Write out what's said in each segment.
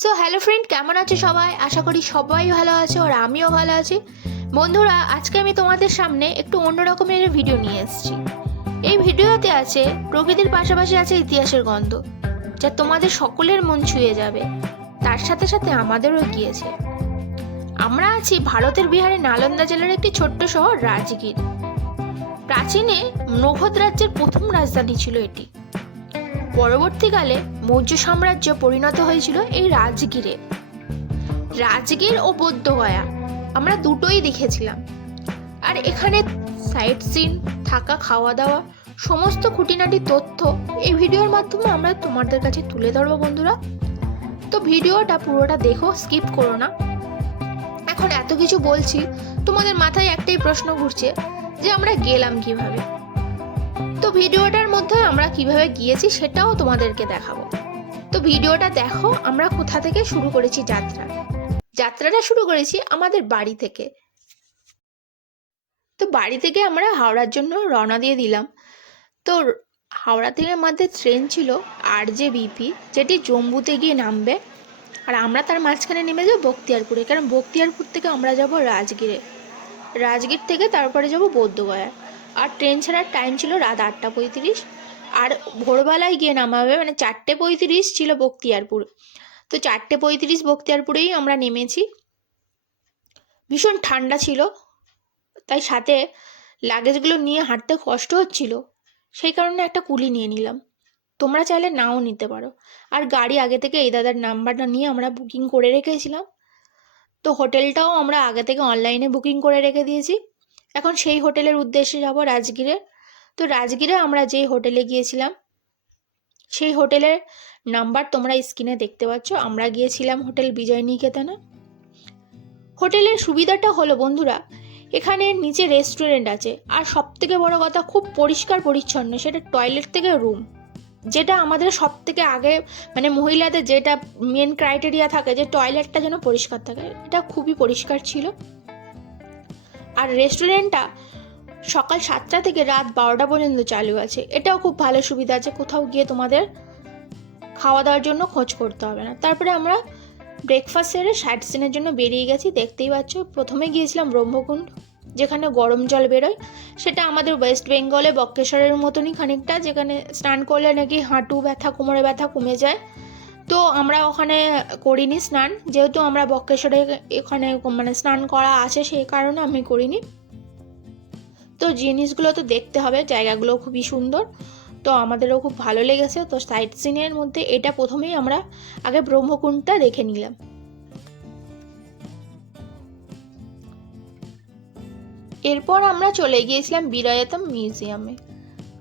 So hello friend, কেমন আছো সবাই? আশা করি সবাই ভালো আছো আর আমিও ভালো আছি। বন্ধুরা, আজকে আমি তোমাদের সামনে একটু অন্য রকমের ভিডিও নিয়ে এসেছি। এই ভিডিওতে আছে প্রকৃতির পাশাপাশি আছে ইতিহাসের গন্ধ, যা তোমাদের সকলের মন ছুঁয়ে যাবে। তার সাথে সাথে আমাদেরও গিয়েছে। আমরা আছি ভারতের বিহারের নালন্দা জেলার একটি ছোট্ট শহর রাজগীর। প্রাচীনে মগধ রাজ্যের প্রথম রাজধানী ছিল এটি। পরবর্তীকালে মৌর্য সাম্রাজ্য পরিণত হয়েছিল এই রাজগীরে। রাজগীর ও বোধগয়া আমরা দুটোই দেখেছিলাম। আর এখানে সাইট সিন, থাকা, খাওয়া দাওয়া, সমস্ত খুঁটিনাটি তথ্য এই ভিডিওর মাধ্যমে আমরা তোমাদের কাছে তুলে ধরবো বন্ধুরা। তো ভিডিওটা পুরোটা দেখো, স্কিপ করো না। এখন এত কিছু বলছি, তোমাদের মাথায় একটাই প্রশ্ন ঘুরছে যে আমরা গেলাম কিভাবে। তো ভিডিওটার মধ্যে আমরা কিভাবে গিয়েছি সেটাও তোমাদেরকে দেখাবো। তো ভিডিওটা দেখো। আমরা কোথা থেকে শুরু করেছি যাত্রাটা শুরু করেছি আমাদের বাড়ি থেকে। তো বাড়ি থেকে আমরা হাওড়ার জন্য রওনা দিয়ে দিলাম। তো হাওড়া থেকে আমাদের ট্রেন ছিল RJBP, যেটি জম্বুতে গিয়ে নামবে। আর আমরা তার মাঝখানে নেমে যাবো বখতিয়ারপুরে, কারণ বখতিয়ারপুর থেকে আমরা যাব রাজগীরে। রাজগীর থেকে তারপরে যাব বোধগয়া। আর ট্রেন ছাড়ার টাইম ছিল রাত 8:35। আর ভোরবেলায় গিয়ে নামাবে, মানে 4:35 ছিল বখতিয়ারপুর। তো 4:35 বখতিয়ারপুরেই আমরা নেমেছি। ভীষণ ঠান্ডা ছিল, তাই সাথে লাগেজগুলো নিয়ে হাঁটতে কষ্ট হচ্ছিল। সেই কারণে একটা কুলি নিয়ে নিলাম। তোমরা চাইলে নাও নিতে পারো। আর গাড়ি আগে থেকে এই দাদার নাম্বারটা নিয়ে আমরা বুকিং করে রেখেছিলাম। তো হোটেলটাও আমরা আগে থেকে অনলাইনে বুকিং করে রেখে দিয়েছি। এখন সেই হোটেলের উদ্দেশ্যে যাব রাজগীরে। তো রাজগীরে আমরা যেই হোটেলে গিয়েছিলাম সেই হোটেলের নাম্বার তোমরা স্ক্রিনে দেখতে পাচ্ছ। আমরা গিয়েছিলাম হোটেল বিজয় নিকেতনে। হোটেলের সুবিধাটা হলো বন্ধুরা, এখানে নিচে রেস্টুরেন্ট আছে। আর সব থেকে বড় কথা, খুব পরিষ্কার পরিচ্ছন্ন, সেটা টয়লেট থেকে রুম। যেটা আমাদের সব থেকে আগে, মানে মহিলাদের যেটা মেন ক্রাইটেরিয়া থাকে যে টয়লেটটা যেন পরিষ্কার থাকে, এটা খুবই পরিষ্কার ছিল। আর রেস্টুরেন্টটা সকাল 7টা থেকে রাত 12টা পর্যন্ত চালু আছে। এটাও খুব ভালো সুবিধা আছে, কোথাও গিয়ে তোমাদের খাওয়া দাওয়ার জন্য খোঁজ করতে হবে না। তারপরে আমরা ব্রেকফাস্ট সেরে সাইট সিনের জন্য বেরিয়ে গেছি। দেখতেই পাচ্ছ, প্রথমে গিয়েছিলাম ব্রহ্মকুণ্ড, যেখানে গরম জল বেরোয়। সেটা আমাদের ওয়েস্ট বেঙ্গলে বক্রেশ্বরের মতনই খানিকটা, যেখানে স্নান করলে নাকি হাঁটু ব্যথা, কোমরে ব্যথা কমে যায়। তো আমরা ওখানে করিনি স্নান, যেহেতু আমরা বক্রেশ্বরে এখানে মানে স্নান করা আছে, সেই কারণে আমি করিনি। তো জিনিসগুলো তো দেখতে হবে, জায়গাগুলো খুবই সুন্দর, তো আমাদেরও খুব ভালো লেগেছে। তো সাইট সিনের মধ্যে এটা প্রথমেই আমরা আগে ব্রহ্মকুণ্ডটা দেখে নিলাম। এরপর আমরা চলে গিয়েছিলাম বিরায়তম মিউজিয়ামে।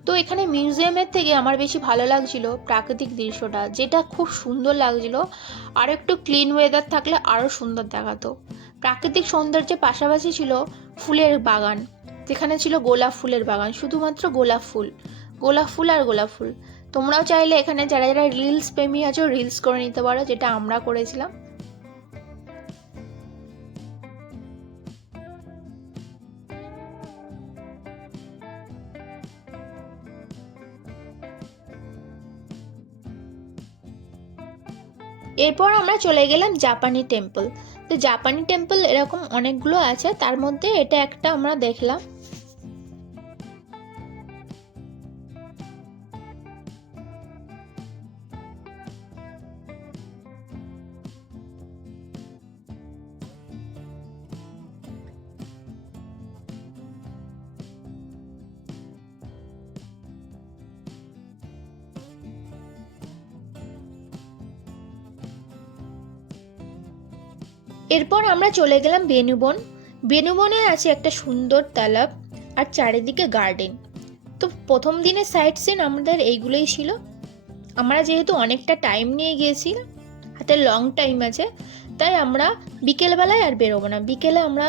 তো এখানে মিউজিয়ামের থেকে আমার বেশি ভালো লাগছিল প্রাকৃতিক দৃশ্যটা, যেটা খুব সুন্দর লাগছিল। আর একটু ক্লিন ওয়েদার থাকলে আরও সুন্দর দেখাতো। প্রাকৃতিক সৌন্দর্যের পাশাপাশি ছিল ফুলের বাগান, যেখানে ছিল গোলাপ ফুলের বাগান, শুধুমাত্র গোলাপ ফুল, গোলাপ ফুল আর গোলাপ ফুল। তোমরাও চাইলে এখানে যারা যারা রিলস প্রেমী আছো রিলস করে নিতে পারো, যেটা আমরা করেছিলাম। এরপর আমরা চলে গেলাম জাপানি টেম্পল। তো জাপানি টেম্পল এরকম অনেকগুলো আছে, তার মধ্যে এটা একটা আমরা দেখলাম। এরপর আমরা চলে গেলাম বেনুবন। বেনুবনে আছে একটা সুন্দর তালাব আর চারিদিকে গার্ডেন। তো প্রথম দিনের সাইট সিন আমাদের এইগুলোই ছিল। আমরা যেহেতু অনেকটা টাইম নিয়ে গিয়েছি, হাতে লং টাইম আছে, তাই আমরা বিকেলবেলায় আর বেরোবো না। বিকেলে আমরা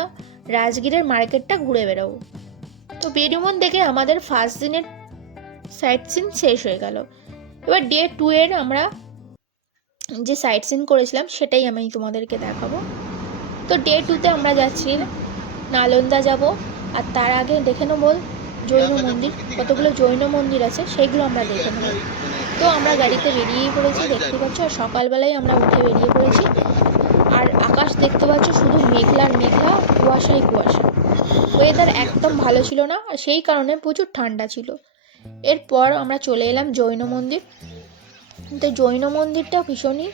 রাজগীরের মার্কেটটা ঘুরে বেরোবো। তো বেনুবন দেখে আমাদের ফার্স্ট দিনের সাইট সিন শেষ হয়ে গেল। এবার ডে 2 এর আমরা যে সাইট সিন করেছিলাম সেটাই আমি তোমাদেরকে দেখাবো। তো ডে 2তে আমরা যাচ্ছি নালন্দা যাব। আর তার আগে দেখে নেবো জৈন মন্দির, কতগুলো জৈন মন্দির আছে সেইগুলো আমরা দেখে নেব। তো আমরা গাড়িতে বেরিয়েই পড়েছি, দেখতে পাচ্ছ। আর সকালবেলায় আমরা উঠে বেরিয়ে পড়েছি। আর আকাশ দেখতে পাচ্ছ শুধু মেঘলা আর মেঘলা, কুয়াশাই কুয়াশা। ওয়েদার একদম ভালো ছিল না, আর সেই কারণে প্রচুর ঠান্ডা ছিল। এরপর আমরা চলে এলাম জৈন মন্দির। তো জৈন মন্দিরটা ভীষণই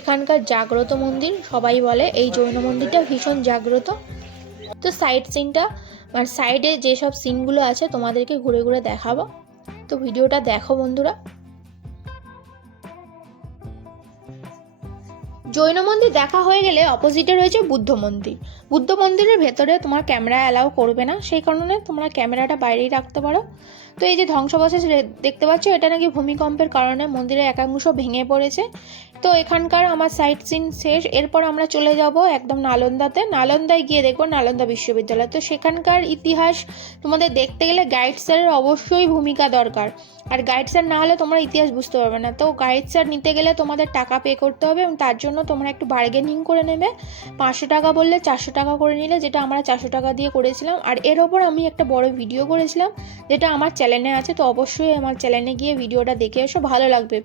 এখানকার জাগ্রত মন্দির, সবাই বলে এই জৈন মন্দিরটা ভীষণ জাগ্রত। তো সাইড সিনটা মানে সাইডে যেসব সিনগুলো আছে তোমাদেরকে ঘুরে ঘুরে দেখাবো, তো ভিডিওটা দেখো বন্ধুরা। জৈন মন্দির দেখা হয়ে গেলে অপোজিটে রয়েছে বুদ্ধ মন্দির। বুদ্ধ মন্দিরের ভেতরে তোমার ক্যামেরা অ্যালাউ করবে না, সেই কারণে তোমরা ক্যামেরাটা বাইরেই রাখতে পারো। তো এই যে ধ্বংসাবশেষ দেখতে পাচ্ছ, এটা নাকি ভূমিকম্পের কারণে মন্দিরের একাংশ ভেঙে পড়েছে। তো এখানকার আমার সাইট সিন শেষ। এরপর আমরা চলে যাব একদম নালন্দাতে। নালন্দায় গিয়ে দেখবো নালন্দা বিশ্ববিদ্যালয়। তো সেখানকার ইতিহাস তোমাদের দেখতে গেলে গাইড স্যারের অবশ্যই ভূমিকা দরকার, আর গাইড স্যার না হলে তোমরা ইতিহাস বুঝতে পারবে না। তো গাইড স্যার নিতে গেলে তোমাদের টাকা পে করতে হবে, এবং তার জন্য তোমরা একটু বার্গেনিং করে নেবে। 500 টাকা বললে 400 টাকা করে নিলে, যেটা আমরা 400 টাকা দিয়ে করেছিলাম। আর এর ওপর আমি একটা বড় ভিডিও করেছিলাম, যেটা আমার চ্যানেলে আছে। তো অবশ্যই আমার চ্যানেলে গিয়ে ভিডিওটা দেখে এসো, ভালো লাগবে।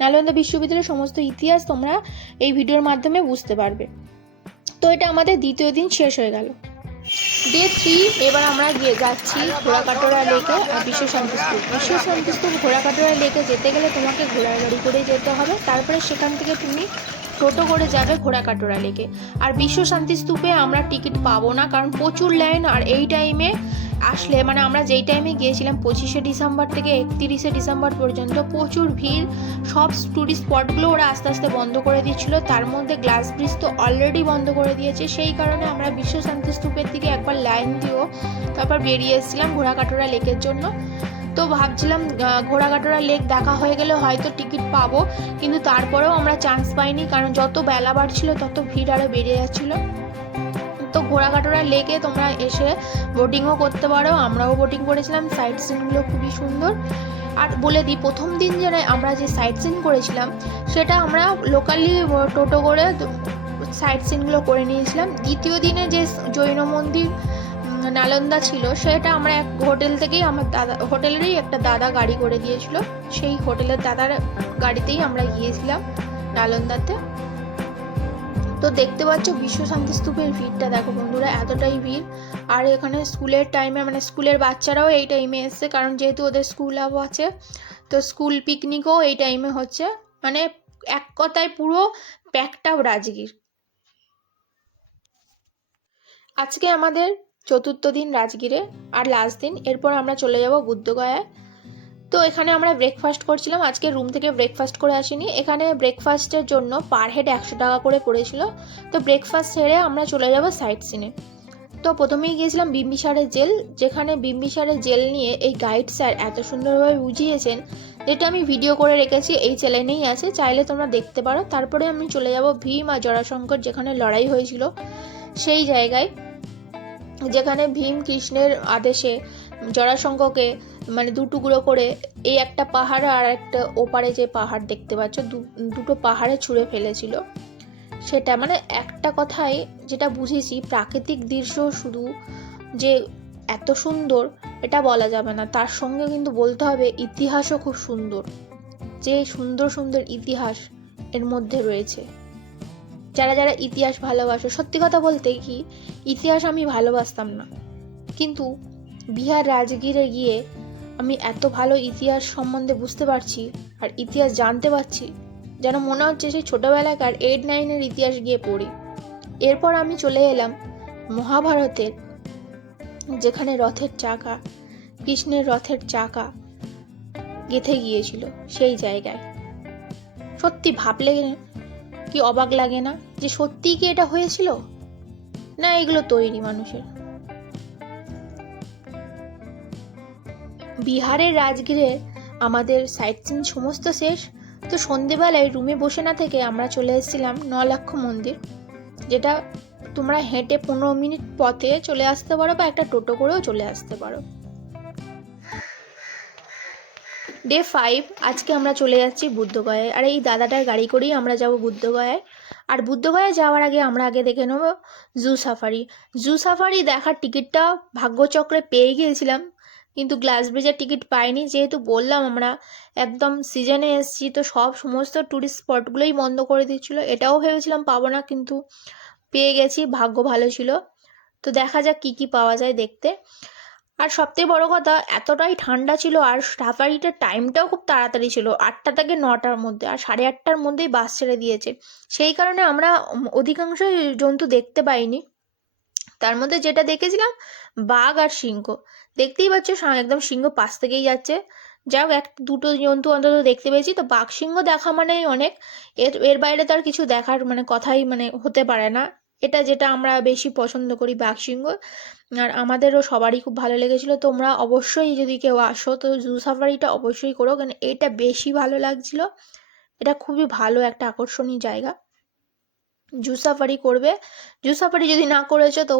নালন্দা বিশ্ববিদ্যালয়ের সমস্ত ইতিহাস তোমরা এই ভিডিওর মাধ্যমে বুঝতে পারবে। তো এটা আমাদের দ্বিতীয় দিন শেষ হয়ে গেল, ডে 3। এবার আমরা গিয়ে যাচ্ছি ঘোড়াকাটোরা লেকে আর বিশ্ব শান্তিস্তূপ। বিশ্ব শান্তিস্তূপ ঘোড়াকাটোরা লেকে যেতে গেলে তোমাকে ঘোড়ার গাড়ি করে যেতে হবে, তারপরে সেখান থেকে তুমি টোটো করে যাবে ঘোড়াকাটোরা লেকে। আর বিশ্ব শান্তিস্তূপে আমরা টিকিট পাবো না, কারণ প্রচুর লাইন। আর এই টাইমে আসলে মানে আমরা যেই টাইমে গিয়েছিলাম 25শে ডিসেম্বর থেকে 31শে ডিসেম্বর পর্যন্ত প্রচুর ভিড়। সব টুরিস্ট স্পটগুলো ওরা আস্তে আস্তে বন্ধ করে দিচ্ছিল, তার মধ্যে গ্লাস ব্রিজ তো অলরেডি বন্ধ করে দিয়েছে। সেই কারণে আমরা বিশ্ব শান্তিস্তূপের দিকে একবার লাইন দিও তারপর বেরিয়ে এসেছিলাম ঘোড়াকাটোরা লেকের জন্য। তো ভাবছিলাম ঘোড়াকাটোরা লেক দেখা হয়ে গেলে হয়তো টিকিট পাবো, কিন্তু তারপরেও আমরা চান্স পাইনি, কারণ যত বেলা বাড়ছিল তত ভিড় আরও বেড়ে যাচ্ছিলো। তো ঘোড়াকাটোরা লেকে তোমরা এসে বোটিংও করতে পারো, আমরাও বোটিং করেছিলাম। সাইট সিনগুলো খুবই সুন্দর। আর বলে দিই, প্রথম দিন আমরা যে সাইট সিন করেছিলাম সেটা আমরা লোকালি টোটো করে সাইট সিনগুলো করে নিয়েছিলাম। দ্বিতীয় দিনে যে জৈন মন্দির নালন্দা ছিল, সেটা আমরা এক হোটেল থেকেই, আমার হোটেলেরই একটা দাদা গাড়ি করে দিয়েছিল, সেই হোটেলের দাদার গাড়িতেই আমরা গিয়েছিলাম নালন্দাতে। তো দেখতে পাচ্ছ বিশ্ব শান্তিস্তূপের ভিড়টা দেখো বন্ধুরা, এতটাই ভিড়। আর এখানে স্কুলের টাইমে মানে স্কুলের বাচ্চারাও এই টাইমে এসছে, কারণ যেহেতু ওদের স্কুল আপ আছে, তো স্কুল পিকনিকও এই টাইমে হচ্ছে। মানে এক কথায় পুরো প্যাকটাও রাজগীর। আজকে আমাদের চতুর্থ দিন রাজগীরে আর লাস্ট দিন। এরপর আমরা চলে যাব বুদ্ধগয়ায়। তো এখানে আমরা ব্রেকফাস্ট করছিলাম, আজকে রুম থেকে ব্রেকফাস্ট করে আসিনি। এখানে ব্রেকফাস্টের জন্য পার হেড 100 টাকা করে পড়েছিল। তো ব্রেকফাস্ট সেরে আমরা চলে যাব সাইট সিনে। তো প্রথমেই গিয়েছিলাম বিম্বিসারের জেল, যেখানে বিম্বিসারের জেল নিয়ে এই গাইড স্যার এত সুন্দরভাবে বুঝিয়েছেন, যেটা আমি ভিডিও করে রেখেছি, এই চ্যানেলেই আছে, চাইলে তোমরা দেখতে পারো। তারপরে আমি চলে যাব ভীম আর জরাসঙ্কর যেখানে লড়াই হয়েছিল সেই জায়গায়, যেখানে ভীম কৃষ্ণের আদেশে জরাসঙ্ককে মানে দুটুকরো করে এই একটা পাহাড় আর একটা ওপারে যে পাহাড় দেখতে পাচ্ছ, দুটো পাহাড়ে ছুঁড়ে ফেলেছিল। সেটা মানে একটা কথায় যেটা বুঝেছি, প্রাকৃতিক দৃশ্য শুধু যে এত সুন্দর এটা বলা যাবে না, তার সঙ্গে কিন্তু বলতে হবে ইতিহাসও খুব সুন্দর। যে সুন্দর সুন্দর ইতিহাস এর মধ্যে রয়েছে। যারা যারা ইতিহাস ভালোবাসো, সত্যি কথা বলতে কি ইতিহাস আমি ভালোবাসতাম না, কিন্তু বিহার রাজগীরে গিয়ে আমি এত ভালো ইতিহাস সম্বন্ধে বুঝতে পারছি আর ইতিহাস জানতে পারছি, যেন মনে হচ্ছে সেই ছোটোবেলাকার 8-9-এর ইতিহাস গিয়ে পড়ি। এরপর আমি চলে এলাম মহাভারতের, যেখানে রথের চাকা, কৃষ্ণের রথের চাকা গেঁথে গিয়েছিল সেই জায়গায়। সত্যি ভাবলে কি অবাক লাগে না, যে সত্যিই কি এটা হয়েছিল, না এগুলো তৈরি মানুষের। বিহারের রাজগীরে আমাদের সাইট সিন সমস্ত শেষ। তো সন্ধেবেলায় রুমে বসে না থেকে আমরা চলে এসেছিলাম নলাক্ষ মন্দির, যেটা তোমরা হেঁটে 15 মিনিট পথে চলে আসতে পারো, বা একটা টোটো করেও চলে আসতে পারো। ডে 5 আজকে আমরা চলে যাচ্ছি বুদ্ধগয়ায়, আর এই দাদাটার গাড়ি করেই আমরা যাব বুদ্ধগয়ায়। আর বুদ্ধগয়ায় যাওয়ার আগে আমরা দেখে নেব জু সাফারি। জু সাফারি দেখার টিকিটটা ভাগ্যচক্রে পেয়ে গিয়েছিলাম, কিন্তু গ্লাস ব্রিজের টিকিট পাইনি, যেহেতু বললাম আমরা একদম সিজনে এসেছি, তো সমস্ত ট্যুরিস্ট স্পটগুলোই বন্ধ করে দিচ্ছিলো। এটাও ভেবেছিলাম পাবো না, কিন্তু পেয়ে গেছি, ভাগ্য ভালো ছিল। তো দেখা যাক কী কী পাওয়া যায় দেখতে। আর সবথেকে বড় কথা, এতটাই ঠান্ডা ছিল আর সাফারিটার টাইমটাও খুব তাড়াতাড়ি ছিল, 8টা থেকে 9টার মধ্যে, আর 8:30টার মধ্যেই বাস ছেড়ে দিয়েছে। সেই কারণে আমরা অধিকাংশই জন্তু দেখতে পাইনি। তার মধ্যে যেটা দেখেছিলাম, বাঘ আর সিংহ। দেখতেই পাচ্ছ একদম সিংহ পাশ থেকেই যাচ্ছে। যাই হোক, দুটো জন্তু অন্তত দেখতে পেয়েছি। তো বাঘ সিংহ দেখা মানেই অনেক, এর এর বাইরে তো আর কিছু দেখার কথাই হতে পারে না। এটা যেটা আমরা বেশি পছন্দ করি, বাঘ সিংহ। আর আমাদেরও সবারই খুব ভালো লেগেছিলো। তোমরা অবশ্যই যদি কেউ আসো তো জু সাফারিটা অবশ্যই করো, কারণ এটা বেশি ভালো লাগছিলো। এটা খুবই ভালো একটা আকর্ষণীয় জায়গা। জু সাফারি করবে। জু সাফারি যদি না করেছো তো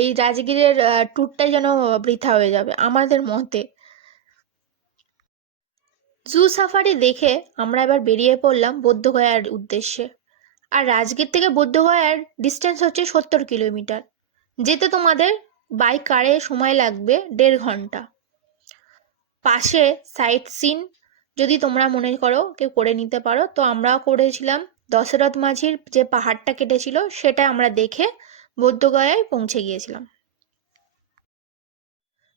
এই রাজগীরের ট্যুরটাই যেন বৃথা হয়ে যাবে আমাদের মতে। জু সাফারি দেখে আমরা এবার বেরিয়ে পড়লাম বোধগয়ার উদ্দেশ্যে। আর রাজগীর থেকে বোধগয়ার ডিস্টেন্স হচ্ছে 70 কিলোমিটার। যেতে তোমাদের বাই কারে সময় লাগবে 1.5 ঘন্টা। পাশে সাইট সিন যদি তোমরা মনে করো কেউ করে নিতে পারো, তো আমরাও করেছিলাম। দশরথ মাঝির যে পাহাড়টা কেটেছিল সেটা আমরা দেখে বুদ্ধগয়ায় পৌঁছে গিয়েছিলাম।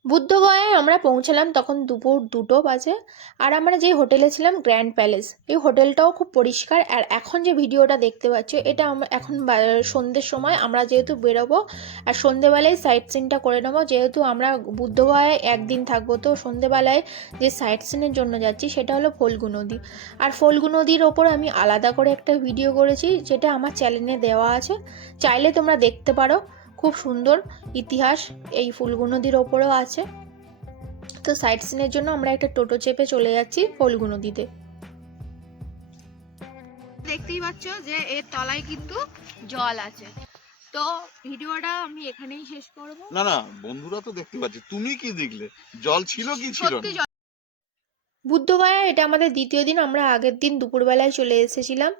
বুদ্ধগয়ায় আমরা পৌঁছালাম তখন দুপুর 2টো বাজে। আর আমরা যে হোটেলে ছিলাম, গ্র্যান্ড প্যালেস, এই হোটেলটাও খুব পরিষ্কার। আর এখন যে ভিডিওটা দেখতে পাচ্ছ, এটা আমরা এখন সন্ধ্যের সময় আমরা যেহেতু বেরোবো, আর সন্ধ্যেবেলায় সাইট সিনটা করে নেবো। যেহেতু আমরা বুদ্ধগয়ায় একদিন থাকবো, তো সন্ধ্যেবেলায় যে সাইট সিনের জন্য যাচ্ছি সেটা হলো ফল্গু নদী। আর ফল্গু নদীর ওপর আমি আলাদা করে একটা ভিডিও করেছি, যেটা আমার চ্যানেলে দেওয়া আছে, চাইলে তোমরা দেখতে পারো। খুব সুন্দর ইতিহাস এই ফল্গু নদীর ওপরেও আছে। তো সাইট সিনের জন্য আমরা একটা টোটো চেপে চলে যাচ্ছি ফল্গু নদীতে। দেখতেই পাচ্ছ যে এর তলায় কিন্তু জল আছে। তো ভিডিওটা আমি এখানেই শেষ করব। না বন্ধুরা তো দেখতে পাচ্ছে, তুমি কি দেখলে? জল ছিল কি ছিল না? বুদ্ধগয়া এটা আমাদের দ্বিতীয় দিন। আমরা আগের দিন দুপুরবেলায় চলে এসেছিলাম।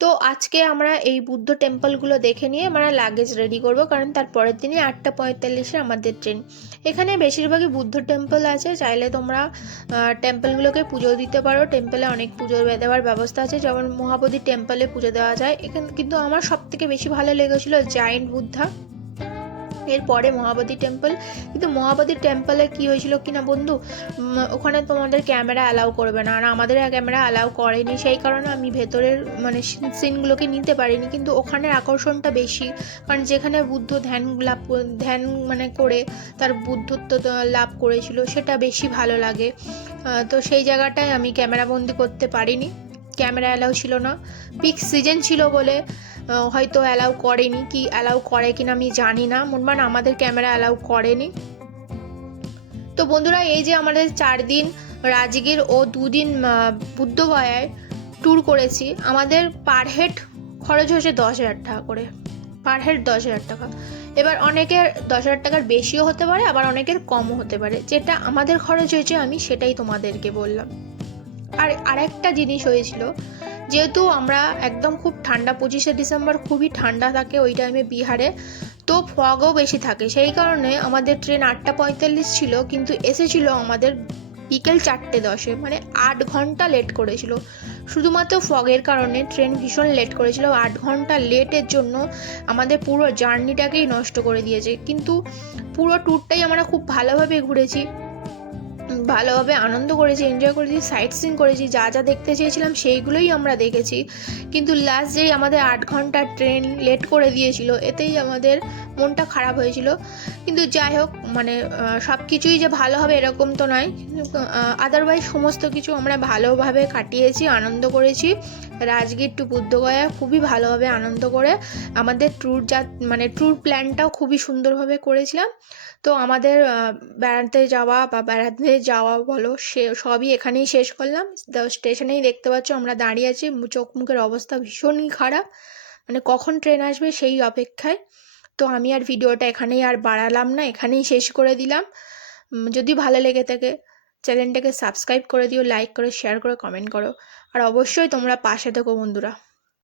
তো আজকে আমরা এই বুদ্ধ টেম্পলগুলো দেখে নিয়ে আমরা লাগেজ রেডি করব, কারণ তার পরের দিনই 8:45-এ আমাদের ট্রেন। এখানে বেশিরভাগই বুদ্ধ টেম্পল আছে, চাইলে তোমরা টেম্পলগুলোকে পুজো দিতে পারো। টেম্পলে অনেক পুজো দেওয়ার ব্যবস্থা আছে, যেমন মহাবোধি টেম্পলে পুজো দেওয়া যায়। এখানে কিন্তু আমার সবথেকে বেশি ভালো লেগেছিলো জায়েন্ট বুদ্ধা, এরপরে মহাবোধি টেম্পল। কিন্তু মহাবোধি টেম্পলে কি হয়েছিল কিনা বন্ধু, ওখানে তোমাদের ক্যামেরা অ্যালাউ করবে না, আর আমাদের ক্যামেরা অ্যালাউ করেনি। সেই কারণে আমি ভেতরের সিনগুলোকে নিতে পারিনি। কিন্তু ওখানের আকর্ষণটা বেশি, কারণ যেখানে বুদ্ধ ধ্যান করে তার বুদ্ধত্ব লাভ করেছিল, সেটা বেশি ভালো লাগে। তো সেই জায়গাটায় আমি ক্যামেরা বন্দি করতে পারিনি, ক্যামেরা অ্যালাউ ছিল না। পিক সিজন ছিল বলে হয়তো অ্যালাউ করেনি, কি অ্যালাউ করে কিনা আমি জানি না। মোটমাট আমাদের ক্যামেরা অ্যালাউ করেনি। তো বন্ধুরা, এই যে আমাদের 4 দিন রাজগীর ও 2 দিন বুদ্ধগয়ায় ট্যুর করেছি, আমাদের পার হেড খরচ হয়েছে 10,000 টাকা করে, পার হেড 10,000 টাকা। এবার অনেকের 10,000 টাকার বেশিও হতে পারে, আবার অনেকের কমও হতে পারে। যেটা আমাদের খরচ হয়েছে আমি সেটাই তোমাদেরকে বললাম। আর আরেকটা জিনিস হয়েছিল, যেহেতু আমরা একদম খুব ঠান্ডা, 25শে ডিসেম্বর খুবই ঠান্ডা থাকে ওই টাইমে বিহারে, তো ফগও বেশি থাকে। সেই কারণে আমাদের ট্রেন 8:45 ছিল, কিন্তু এসেছিল আমাদের বিকেল 4:10-এ, 8 ঘন্টা লেট করেছিল। শুধুমাত্র ফগের কারণে ট্রেন ভীষণ লেট করেছিল। 8 ঘন্টা লেটের জন্য আমাদের পুরো জার্নিটাকেই নষ্ট করে দিয়েছে। কিন্তু পুরো ট্যুরটাই আমরা খুব ভালোভাবে ঘুরেছি, ভালোভাবে আনন্দ করেছি, এনজয় করেছি, সাইট সিন করেছি, যা যা দেখতে চেয়েছিলাম সেইগুলোই আমরা দেখেছি। কিন্তু লাস্ট যেই আমাদের 8 ঘন্টা ট্রেন লেট করে দিয়েছিল, এতেই আমাদের মনটা খারাপ হয়েছিল। কিন্তু যাই হোক, সব কিছুই যে ভালো হবে এরকম তো নয়। আদারওয়াইজ সমস্ত কিছু আমরা ভালোভাবে কাটিয়েছি, আনন্দ করেছি। রাজগীর টু বুদ্ধগয়া খুবই ভালোভাবে আনন্দ করে আমাদের ট্যুর প্ল্যানটাও খুবই সুন্দরভাবে করেছিলাম। তো আমাদের বেড়াতে যাওয়া বলো, সে সবই এখানেই শেষ করলাম। স্টেশনেই দেখতে পাচ্ছ আমরা দাঁড়িয়ে আছি, চোখ মুখের অবস্থা ভীষণই খারাপ, কখন ট্রেন আসবে সেই অপেক্ষায়। তো আমি আর ভিডিওটা এখানেই আর বাড়ালাম না, এখানেই শেষ করে দিলাম। যদি ভালো লেগে থাকে চ্যানেলটাকে সাবস্ক্রাইব করে দিও, লাইক করো, শেয়ার করো, কমেন্ট করো। আর অবশ্যই তোমরা পাশে থেকো বন্ধুরা।